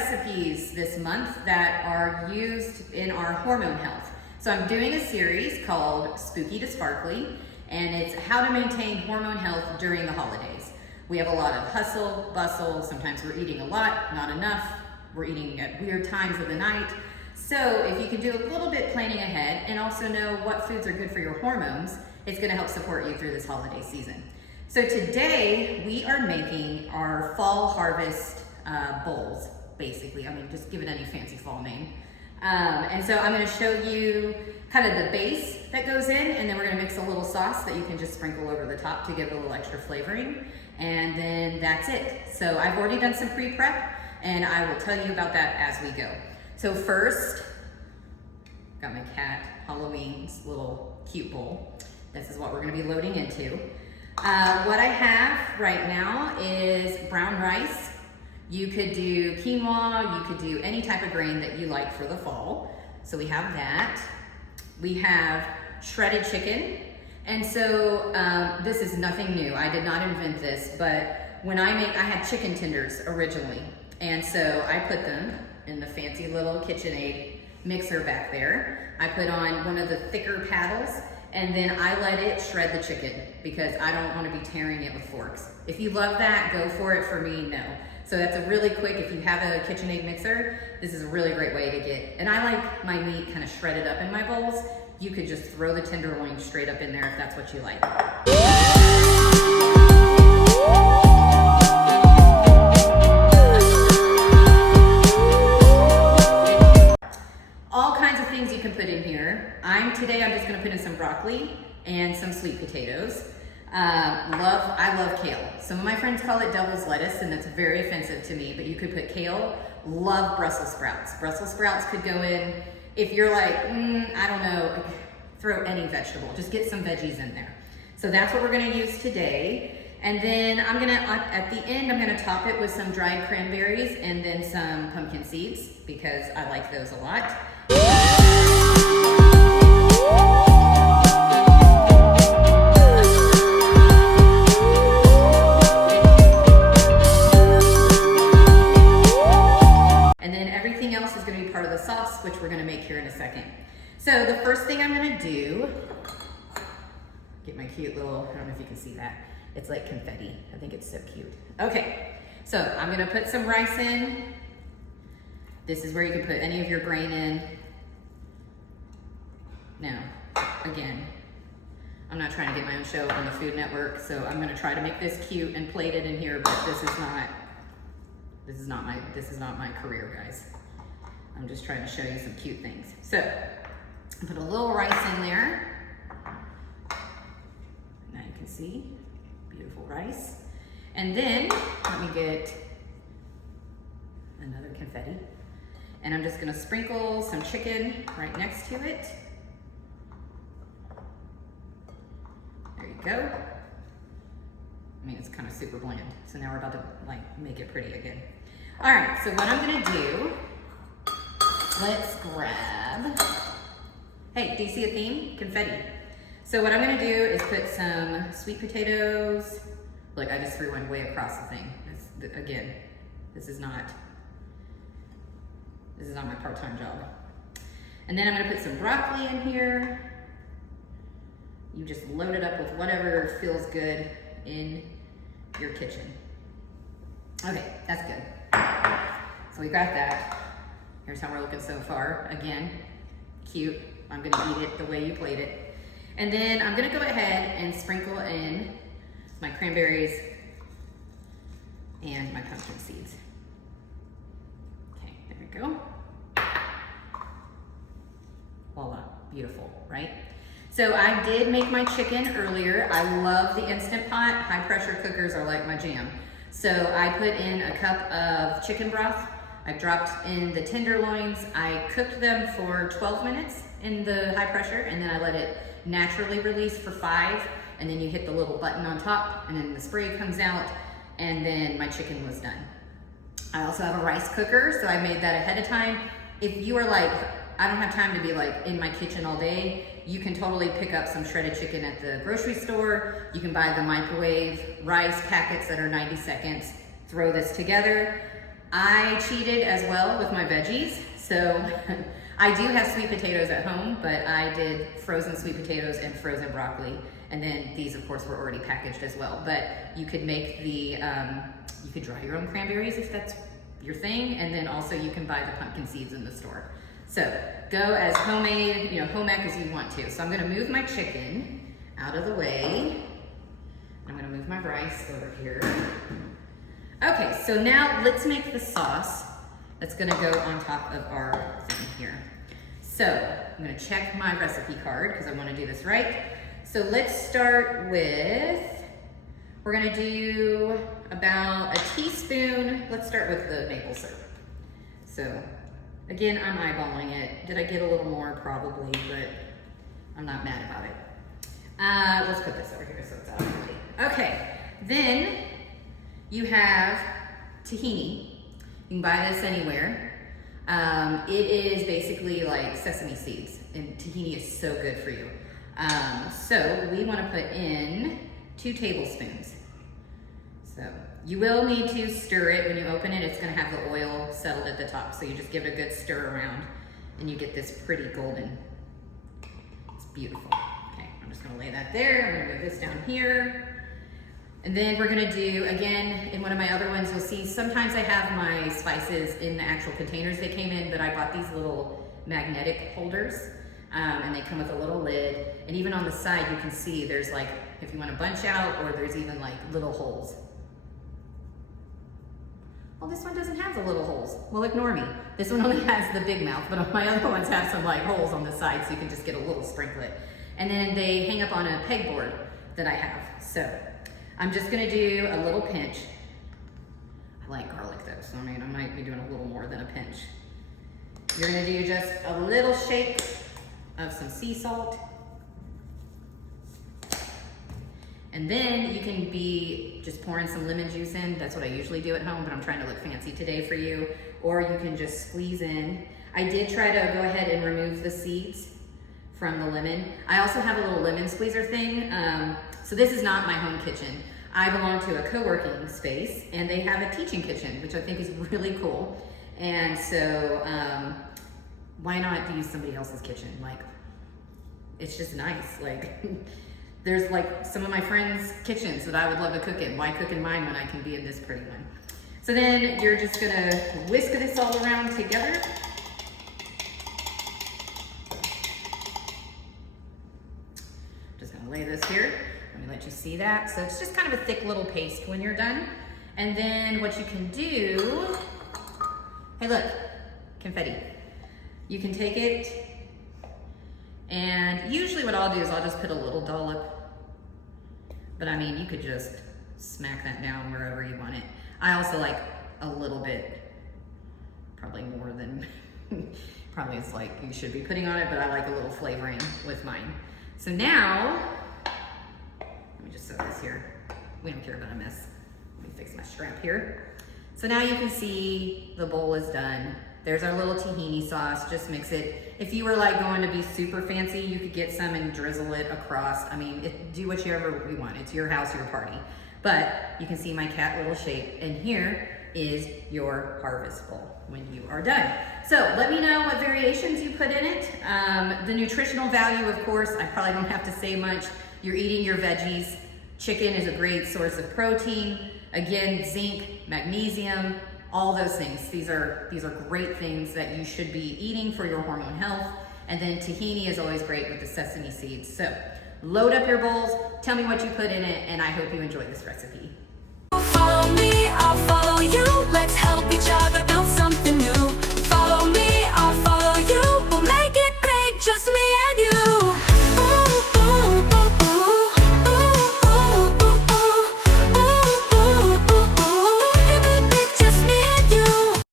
recipes this month that are used in our hormone health. So I'm doing a series called Spooky to Sparkly, and it's how to maintain hormone health during the holidays. We have a lot of hustle, bustle, sometimes we're eating a lot, not enough, we're eating at weird times of the night. So if you can do a little bit planning ahead and also know what foods are good for your hormones, it's gonna help support you through this holiday season. So today we are making our fall harvest bowls, basically. I mean, just give it any fancy fall name. And so I'm gonna show you kind of the base that goes in, and then we're gonna mix a little sauce that you can just sprinkle over the top to give it a little extra flavoring. And then that's it. So I've already done some pre-prep, and I will tell you about that as we go. So first, got my cat Halloween's little cute bowl. This is what we're gonna be loading into. What I have right now is brown rice. You could do quinoa, you could do any type of grain that you like for the fall. So we have that. We have shredded chicken. And so this is nothing new. I did not invent this, but when I had chicken tenders originally. And so I put them in the fancy little KitchenAid mixer back there. I put on one of the thicker paddles, and then I let it shred the chicken because I don't want to be tearing it with forks. If you love that, go for it. For me, no. So that's a really quick, if you have a KitchenAid mixer, this is a really great way to get, and I like my meat kind of shredded up in my bowls. You could just throw the tenderloin straight up in there if that's what you like. All kinds of things you can put in here. Today I'm just gonna put in some broccoli and some sweet potatoes. I love kale. Some of my friends call it devil's lettuce, and that's very offensive to me, but you could put kale. Love Brussels sprouts. Brussels sprouts could go in, if you're like, I don't know, throw any vegetable, just get some veggies in there. So that's what we're gonna use today. And then at the end, I'm gonna top it with some dried cranberries and then some pumpkin seeds because I like those a lot. Sauce, which we're going to make here in a second. So the first thing I'm going to do, get my cute little, I don't know if you can see that, it's like confetti. I think it's so cute. Okay, so I'm going to put some rice in. This is where you can put any of your grain in. Now, again, I'm not trying to get my own show on the Food Network, so I'm going to try to make this cute and plate it in here, but this is not my career, guys. I'm just trying to show you some cute things. So, put a little rice in there. Now you can see, beautiful rice. And then, let me get another confetti. And I'm just gonna sprinkle some chicken right next to it. There you go. I mean, it's kind of super bland. So now we're about to make it pretty again. All right, so what I'm gonna do, let's grab, hey, do you see a theme? Confetti. So what I'm gonna do is put some sweet potatoes. Look, I just threw one way across the thing. Again, this is not my part-time job. And then I'm gonna put some broccoli in here. You just load it up with whatever feels good in your kitchen. Okay, that's good. So we got that. Here's how we're looking so far. Again, cute. I'm gonna eat it the way you played it. And then I'm gonna go ahead and sprinkle in my cranberries and my pumpkin seeds. Okay, there we go. Voila, beautiful, right? So I did make my chicken earlier. I love the Instant Pot. High pressure cookers are like my jam. So I put in a cup of chicken broth. I dropped in the tenderloins. I cooked them for 12 minutes in the high pressure, and then I let it naturally release for 5, and then you hit the little button on top, and then the spray comes out, and then my chicken was done. I also have a rice cooker, so I made that ahead of time. If you are like, I don't have time to be like in my kitchen all day, you can totally pick up some shredded chicken at the grocery store. You can buy the microwave rice packets that are 90 seconds. Throw this together. I cheated as well with my veggies. So I do have sweet potatoes at home, but I did frozen sweet potatoes and frozen broccoli. And then these, of course, were already packaged as well. But you could make the, you could dry your own cranberries if that's your thing. And then also you can buy the pumpkin seeds in the store. So go as homemade, home ec as you want to. So I'm gonna move my chicken out of the way. I'm gonna move my rice over here. Okay, so now let's make the sauce that's gonna go on top of our thing here. So I'm gonna check my recipe card because I wanna do this right. So let's start with, we're gonna do about a teaspoon. Let's start with the maple syrup. So again, I'm eyeballing it. Did I get a little more? Probably, but I'm not mad about it. Let's put this over here so it's out of the way. Okay, then you have tahini. You can buy this anywhere. It is basically like sesame seeds, and tahini is so good for you. So we want to put in 2 tablespoons. So you will need to stir it when you open it. It's going to have the oil settled at the top. So you just give it a good stir around and you get this pretty golden. It's beautiful. Okay, I'm just going to lay that there. I'm going to move this down here. And then we're going to do, again, in one of my other ones, you'll see sometimes I have my spices in the actual containers they came in, but I bought these little magnetic holders. And they come with a little lid. And even on the side, you can see there's like, if you want to bunch out, or there's even like little holes. Well, this one doesn't have the little holes. Well, ignore me. This one only has the big mouth, but my other ones have some like holes on the side, so you can just get a little sprinklet. And then they hang up on a pegboard that I have. So I'm just gonna do a little pinch. I like garlic though, so I might be doing a little more than a pinch. You're gonna do just a little shake of some sea salt. And then you can be just pouring some lemon juice in. That's what I usually do at home, but I'm trying to look fancy today for you. Or you can just squeeze in. I did try to go ahead and remove the seeds from the lemon. I also have a little lemon squeezer thing. So this is not my home kitchen. I belong to a co-working space, and they have a teaching kitchen, which I think is really cool. And so why not use somebody else's kitchen? Like, it's just nice. Like, there's like some of my friends' kitchens that I would love to cook in. Why cook in mine when I can be in this pretty one? So then you're just gonna whisk this all around together. Just gonna lay this here. Let me let you see that. So it's just kind of a thick little paste when you're done. And then what you can do, hey look, confetti. You can take it, and usually what I'll do is I'll just put a little dollop, but I mean, you could just smack that down wherever you want it. I also like a little bit, probably more than, probably it's like you should be putting on it, but I like a little flavoring with mine. So now, let me just sew this here. We don't care about a mess. Let me fix my strap here. So now you can see the bowl is done. There's our little tahini sauce, just mix it. If you were like going to be super fancy, you could get some and drizzle it across. I mean, do whatever you want. It's your house, your party. But you can see my cat little shape, and here is your harvest bowl when you are done. So let me know what variations you put in it. The nutritional value, of course, I probably don't have to say much. You're eating your veggies. Chicken is a great source of protein. Again, zinc, magnesium, all those things. These are great things that you should be eating for your hormone health. And then tahini is always great with the sesame seeds. So load up your bowls, tell me what you put in it, and I hope you enjoy this recipe. Follow me, I'll follow you. Let's help each other build something new.